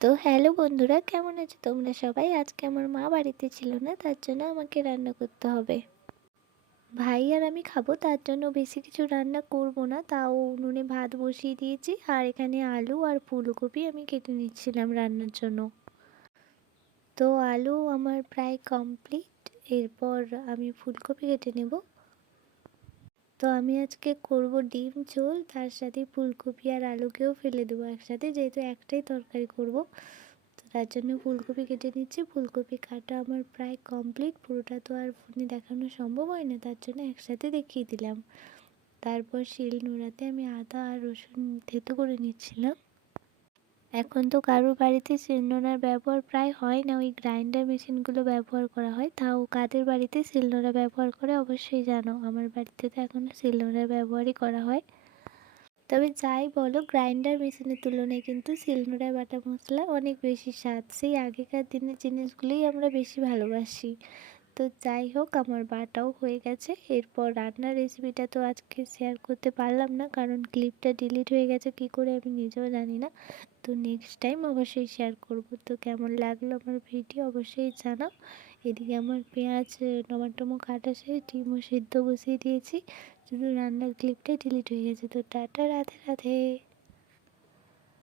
তো হ্যালো বন্ধুরা, কেমন আছো তোমরা সবাই? আজকে আমার মা বাড়িতে ছিল না, তার জন্য আমাকে রান্না করতে হবে। ভাই আর আমি খাবো, তার জন্য বেশি কিছু রান্না করব না, তাও উনুনে ভাত বসিয়ে দিয়েছি। আর এখানে আলু আর ফুলকপি আমি কেটে নিচ্ছিলাম রান্নার জন্য। তো আলু আমার প্রায় কমপ্লিট, এরপর আমি ফুলকপি কেটে নেব। তো আমি আজকে করব ডিম ঝোল, তার সাথে ফুলকপি আর আলুকেও ফেলে দেবো একসাথে, যেহেতু একটাই তরকারি করব। তো তার জন্য ফুলকপি কেটে নিচ্ছি। ফুলকপি কাটা আমার প্রায় কমপ্লিট, পুরোটা তো আর ফোনে দেখানো সম্ভব হয় না, তার জন্য একসাথে দেখিয়ে দিলাম। তারপর শিল নোড়াতে আমি আদা আর রসুন থেতো করে নিচ্ছিলাম। এখন তো কারোর বাড়িতে শিলনোড়ার ব্যবহার প্রায় হয় না, ওই গ্রাইন্ডার মেশিনগুলো ব্যবহার করা হয়। তাও কাদের বাড়িতে শিলনোড়া ব্যবহার করে অবশ্যই জানো। আমার বাড়িতে তো এখনও শিলনোড়ার ব্যবহারই করা হয়। তবে যাই বলো, গ্রাইন্ডার মেশিনের তুলনায় কিন্তু শিলনোড়ায় বাটা মশলা অনেক বেশি স্বাদ। সেই আগেকার দিনের জিনিসগুলোই আমরা বেশি ভালোবাসি। তো যাই হোক, আমার বাটাও হয়ে গেছে। এরপর রান্নার রেসিপিটা তো আজকে শেয়ার করতে পারলাম না, কারণ ক্লিপটা ডিলিট হয়ে গেছে কী করে আমি নিজেও জানি না। তো নেক্সট টাইম অবশ্যই শেয়ার করব। তো কেমন লাগলো আমার ভিডিও অবশ্যই জানাও। এদিকে আমার পেঁয়াজ টমাটো কাটা শেষ, ডিমও সিদ্ধ বসিয়ে দিয়েছি, শুধু রান্নার ক্লিপটাই ডিলিট হয়ে গেছে। তো টাটা, রাধে রাধে।